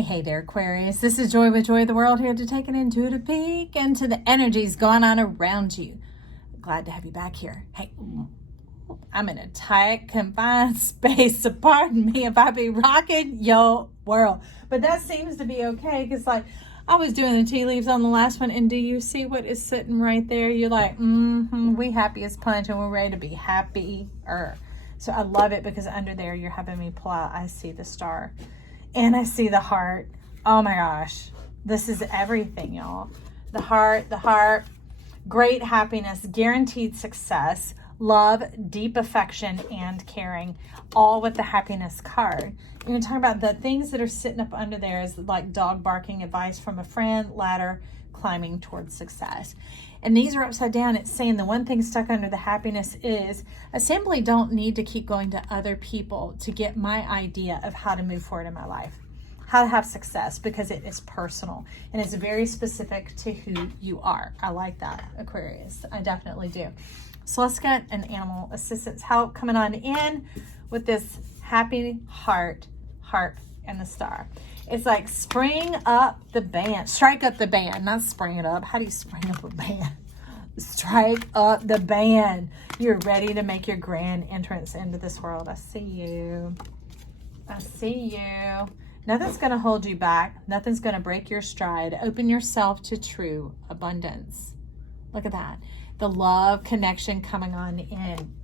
Hey there, Aquarius. This is Joy with Joy of the World, here to take an intuitive peek into the energies going on around you. Glad to have you back here. Hey, I'm in a tight, confined space, so pardon me if I be rocking your world. But that seems to be okay, because I was doing the tea leaves on the last one, and do you see what is sitting right there? You're like, we happy as punch, and we're ready to be happier. So I love it, because under there, you're having me pull out, I see the star. And I see the heart. Oh my gosh. This is everything, y'all. The heart, great happiness, guaranteed success, love, deep affection, and caring, all with the happiness card. And you're talking about the things that are sitting up under there is like dog barking, advice from a friend, ladder, climbing towards success. And these are upside down. It's saying the one thing stuck under the happiness is I simply don't need to keep going to other people to get my idea of how to move forward in my life, how to have success, because it is personal and it's very specific to who you are. I like that, Aquarius. I definitely do. So let's get an animal assistance help coming on in with this happy heart, harp, and the star. It's like spring up the band, strike up the band, not spring it up. How do you spring up a band? Strike up the band. You're ready to make your grand entrance into this world. I see you. I see you. Nothing's going to hold you back. Nothing's going to break your stride. Open yourself to true abundance. Look at that. The love connection coming on in.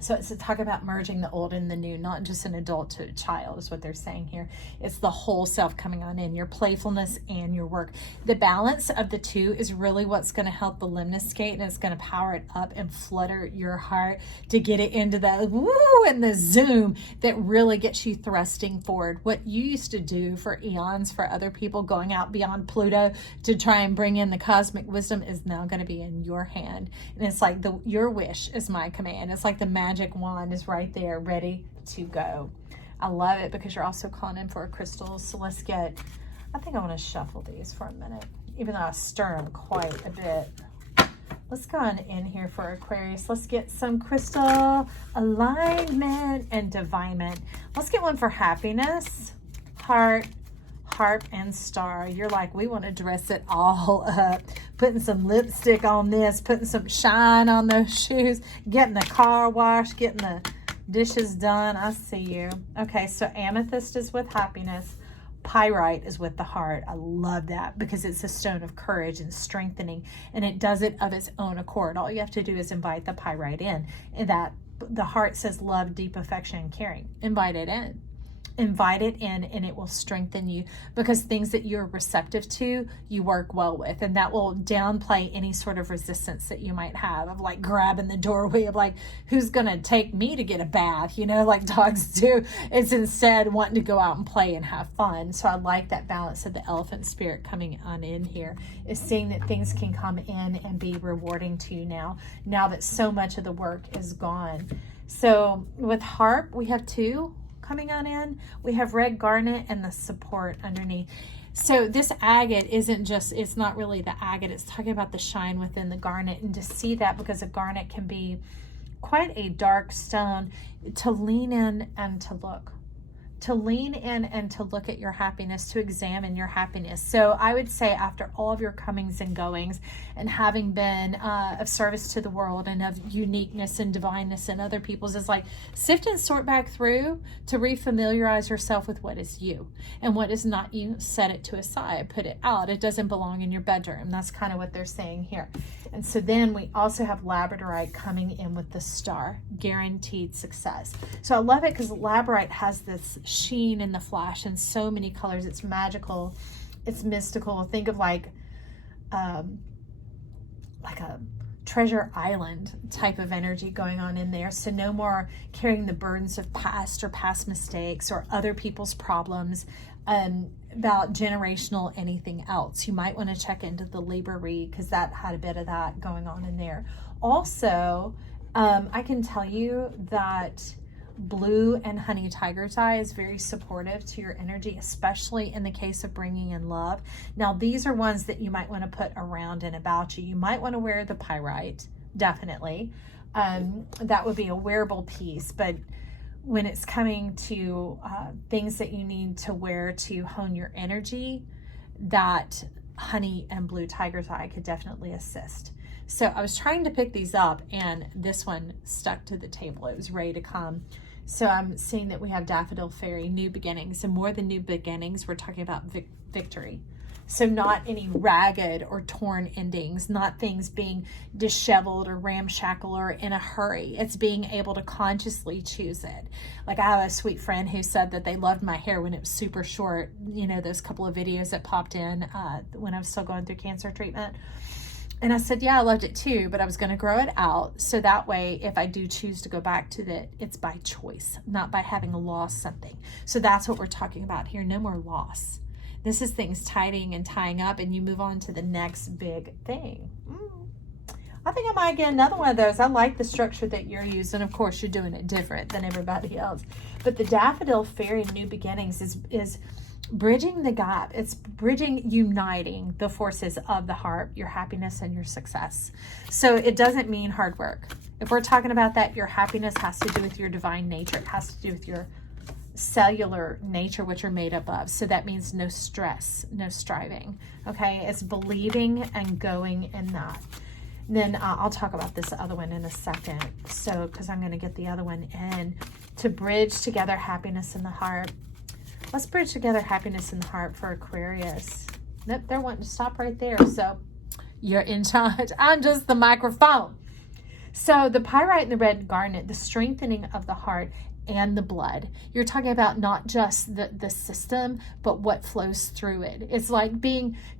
So it's to talk about merging the old and the new, not just an adult to a child is what they're saying here. It's the whole self coming on in, your playfulness and your work. The balance of the two is really what's going to help the lemniscate, and it's going to power it up and flutter your heart to get it into the woo and the zoom that really gets you thrusting forward. What you used to do for eons for other people, going out beyond Pluto to try and bring in the cosmic wisdom, is now going to be in your hand. And it's like your wish is my command. It's like the magic wand is right there ready to go. I love it, because you're also calling in for a crystal. So let's get, I think I want to shuffle these for a minute, even though I stir them quite a bit. Let's go on in here for Aquarius. Let's get some crystal alignment and divinement. Let's get one for happiness, heart, harp, and star. You're like, we want to dress it all up, putting some lipstick on this, putting some shine on those shoes, getting the car washed, getting the dishes done. I see you. Okay, so amethyst is with happiness, pyrite is with the heart. I love that, because it's a stone of courage and strengthening, and it does it of its own accord. All you have to do is invite the pyrite in, and that the heart says love, deep affection, and caring. Invite it in. Invite it in, and it will strengthen you, because things that you're receptive to, you work well with, and that will downplay any sort of resistance that you might have of like grabbing the doorway of like, who's gonna take me to get a bath, like dogs do. It's instead wanting to go out and play and have fun. So I like that balance of the elephant spirit coming on in here, is seeing that things can come in and be rewarding to you now that so much of the work is gone. So with harp, we have two coming on in. We have red garnet and the support underneath. So this agate isn't just, it's not really the agate, it's talking about the shine within the garnet. And to see that, because a garnet can be quite a dark stone, to lean in and to look. To lean in and to look at your happiness, to examine your happiness. So I would say, after all of your comings and goings, and having been of service to the world and of uniqueness and divineness in other people's, is like sift and sort back through to refamiliarize yourself with what is you, and what is not you, set it to a side, put it out. It doesn't belong in your bedroom. That's kind of what they're saying here. And so then we also have labradorite coming in with the star, guaranteed success. So I love it, because labradorite has this sheen in the flash in so many colors. It's magical, it's mystical. Think of like a treasure island type of energy going on in there. So no more carrying the burdens of past mistakes or other people's problems, about generational anything else. You might want to check into the Libra read, because that had a bit of that going on in there. Also, I can tell you that blue and honey tiger's eye is very supportive to your energy, especially in the case of bringing in love. Now, these are ones that you might want to put around and about you. You might want to wear the pyrite, definitely. That would be a wearable piece, but when it's coming to things that you need to wear to hone your energy, that honey and blue tiger's eye could definitely assist. So I was trying to pick these up and this one stuck to the table. It was ready to come. So I'm seeing that we have daffodil fairy, new beginnings, and more than new beginnings, we're talking about victory. So not any ragged or torn endings, not things being disheveled or ramshackle or in a hurry. It's being able to consciously choose it. Like I have a sweet friend who said that they loved my hair when it was super short. You know, those couple of videos that popped in when I was still going through cancer treatment. And I said, yeah, I loved it too, but I was going to grow it out. So that way, if I do choose to go back to it, it's by choice, not by having lost something. So that's what we're talking about here. No more loss. This is things tidying and tying up, and you move on to the next big thing. I think I might get another one of those. I like the structure that you're using. Of course, you're doing it different than everybody else. But the daffodil fairy new beginnings is bridging the gap. It's bridging, uniting the forces of the heart, your happiness and your success. So it doesn't mean hard work. If we're talking about that, your happiness has to do with your divine nature. It has to do with your cellular nature, which you're made up of. So that means no stress, no striving. Okay, it's believing and going in that. Then I'll talk about this other one in a second. So, because I'm going to get the other one in to bridge together happiness in the heart. Let's bridge together happiness in the heart for Aquarius. Nope, they're wanting to stop right there. So you're in charge. I'm just the microphone. So the pyrite and the red garnet, the strengthening of the heart and the blood. You're talking about not just the system, but what flows through it. It's like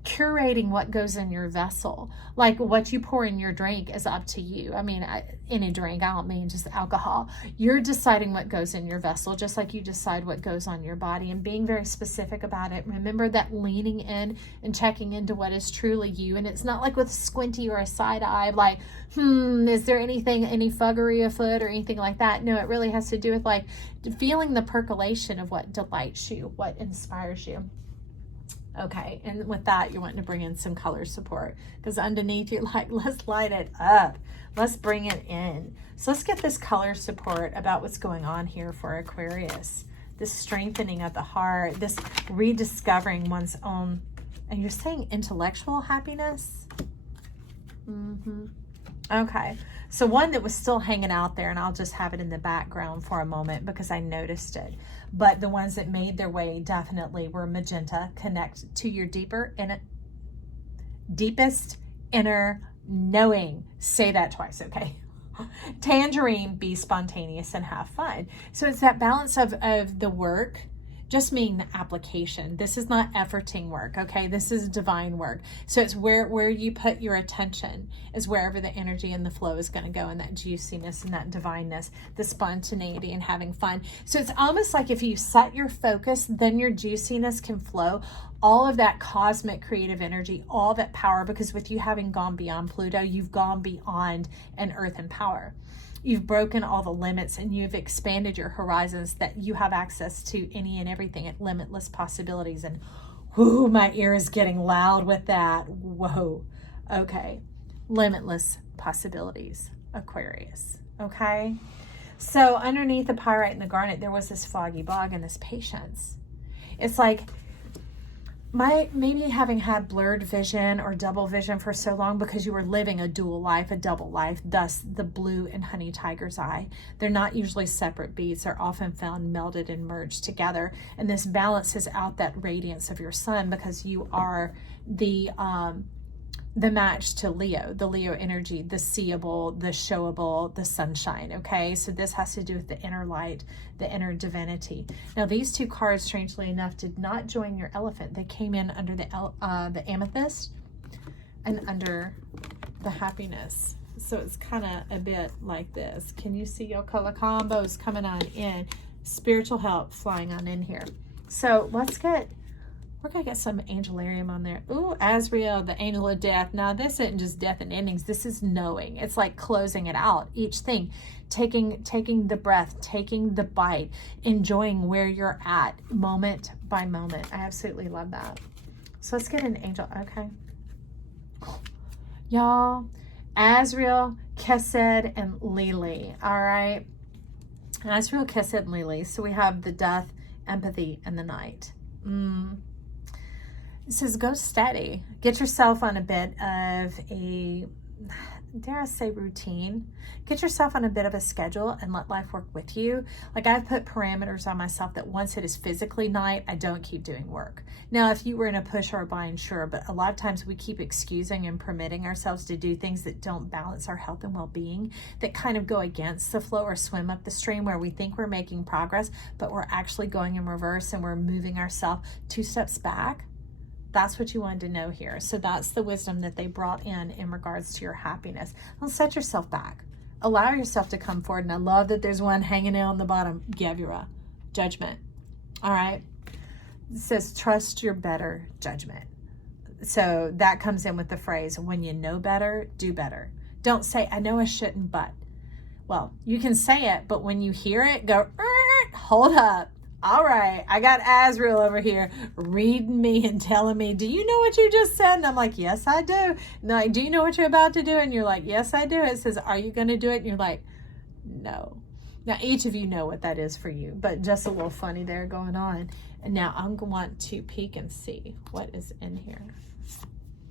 curating what goes in your vessel. Like what you pour in your drink is up to you. I mean, any drink, I don't mean just alcohol. You're deciding what goes in your vessel, just like you decide what goes on your body, and being very specific about it. Remember that leaning in and checking into what is truly you. And it's not like with a squinty or a side eye, like, is there any fuggery afoot or anything like that? No, it really has to do with like feeling the percolation of what delights you, what inspires you. Okay, and with that, you're wanting to bring in some color support because underneath you're like, let's light it up. Let's bring it in. So let's get this color support about what's going on here for Aquarius. This strengthening of the heart, this rediscovering one's own, and you're saying intellectual happiness? Okay, so one that was still hanging out there, and I'll just have it in the background for a moment because I noticed it. But the ones that made their way definitely were magenta, connect to your deepest inner knowing. Say that twice, okay? Tangerine, be spontaneous and have fun. So it's that balance of the work, just meaning the application. This is not efforting work, okay? This is divine work. So it's where you put your attention is wherever the energy and the flow is going to go, and that juiciness and that divineness, the spontaneity and having fun. So it's almost like if you set your focus, then your juiciness can flow. All of that cosmic creative energy, all that power, because with you having gone beyond Pluto, you've gone beyond an earth power. You've broken all the limits and you've expanded your horizons, that you have access to any and everything at limitless possibilities. And whoo, my ear is getting loud with that. Whoa. Okay. Limitless possibilities, Aquarius. Okay. So underneath the pyrite and the garnet, there was this foggy bog and this patience. It's like, maybe having had blurred vision or double vision for so long because you were living a dual life, a double life, thus the blue and honey tiger's eye. They're not usually separate beads. They're often found melded and merged together. And this balances out that radiance of your sun because you are the match to Leo, the Leo energy, the seeable, the showable, the sunshine, okay? So this has to do with the inner light, the inner divinity. Now, these two cards, strangely enough, did not join your elephant. They came in under the amethyst and under the happiness. So it's kind of a bit like this. Can you see your color combos coming on in? Spiritual help flying on in here. So let's get... We're going to get some angelarium on there. Ooh, Azrael, the angel of death. Now, this isn't just death and endings. This is knowing. It's like closing it out. Each thing, taking the breath, taking the bite, enjoying where you're at moment by moment. I absolutely love that. So let's get an angel. Okay. Y'all, Azrael, Kesed, and Lily. All right. Nice real kiss and lily. So we have the death, empathy, and the knight. It says go steady. Get yourself on a bit of a, dare I say, routine. Get yourself on a bit of a schedule and let life work with you. Like, I've put parameters on myself that once it is physically night, I don't keep doing work. Now, if you were in a push or a bind, sure, but a lot of times we keep excusing and permitting ourselves to do things that don't balance our health and well-being, that kind of go against the flow or swim up the stream, where we think we're making progress, but we're actually going in reverse and we're moving ourselves 2 steps back. That's what you wanted to know here. So that's the wisdom that they brought in regards to your happiness. Don't set yourself back. Allow yourself to come forward. And I love that there's one hanging out on the bottom. Gevura, judgment. All right. It says, trust your better judgment. So that comes in with the phrase, when you know better, do better. Don't say, I know I shouldn't, but. Well, you can say it, but when you hear it, go, hold up. All right, I got Azrael over here reading me and telling me, do you know what you just said? And I'm like, yes, I do. And they're like, do you know what you're about to do? And you're like, yes, I do. It says, are you going to do it? And you're like, no. Now, each of you know what that is for you, but just a little funny there going on. And now I'm going to want to peek and see what is in here.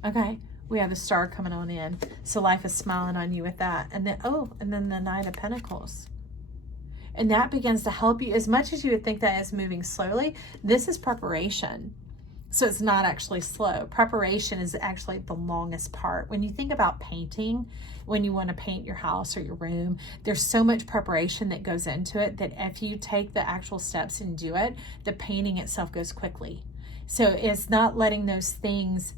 Okay, we have a star coming on in. So life is smiling on you with that. And then, and then the Knight of Pentacles. And that begins to help you. As much as you would think that is moving slowly, this is preparation. So it's not actually slow. Preparation is actually the longest part. When you think about painting, when you want to paint your house or your room, there's so much preparation that goes into it that if you take the actual steps and do it, the painting itself goes quickly. So it's not letting those things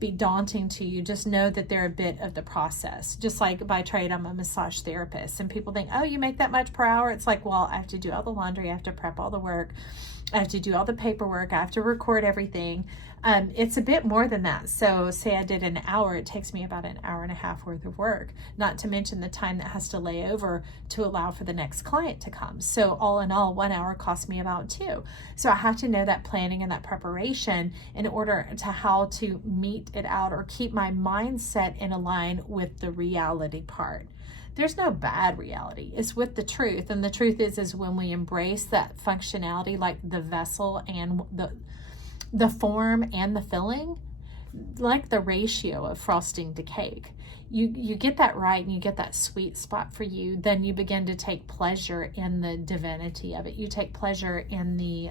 be daunting to you. Just know that they're a bit of the process. Just like by trade, I'm a massage therapist, and people think, oh, you make that much per hour? It's like, well, I have to do all the laundry, I have to prep all the work, I have to do all the paperwork, I have to record everything. It's a bit more than that. So say I did an hour, it takes me about an hour and a half worth of work, not to mention the time that has to lay over to allow for the next client to come. So all in all, 1 hour costs me about 2. So I have to know that planning and that preparation in order to how to meet it out or keep my mindset in a line with the reality part. There's no bad reality. It's with the truth. And the truth is when we embrace that functionality, like the vessel and the form and the filling, like the ratio of frosting to cake, you get that right and you get that sweet spot for you, then you begin to take pleasure in the divinity of it. You take pleasure in the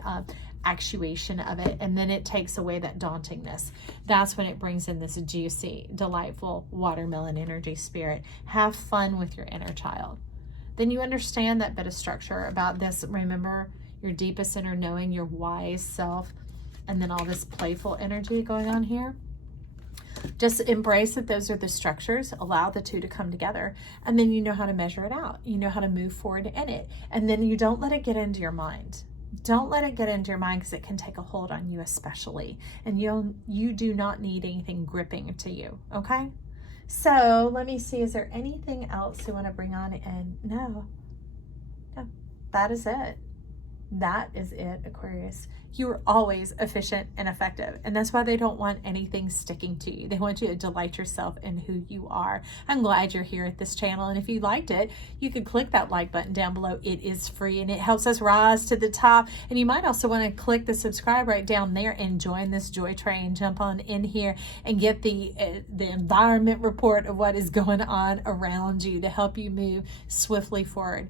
actuation of it, and then it takes away that dauntingness. That's when it brings in this juicy, delightful watermelon energy spirit. Have fun with your inner child. Then you understand that bit of structure about this. Remember your deepest inner knowing, your wise self, and then all this playful energy going on here. Just embrace that those are the structures, allow the two to come together, and then you know how to measure it out. You know how to move forward in it. And then you don't let it get into your mind. Don't let it get into your mind, because it can take a hold on you especially. And you do not need anything gripping to you, okay? So let me see, is there anything else you want to bring on? And no, that is it. That is it, Aquarius. You are always efficient and effective. And that's why they don't want anything sticking to you. They want you to delight yourself in who you are. I'm glad you're here at this channel. And if you liked it, you could click that like button down below. It is free and it helps us rise to the top. And you might also want to click the subscribe right down there and join this joy train. Jump on in here and get the environment report of what is going on around you to help you move swiftly forward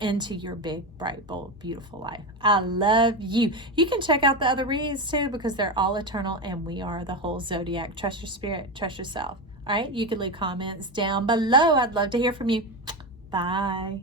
into your big, bright, bold, beautiful life. I love you. You can check out the other reads too, because they're all eternal and we are the whole zodiac. Trust your spirit, trust yourself. All right. You can leave comments down below. I'd love to hear from you. Bye.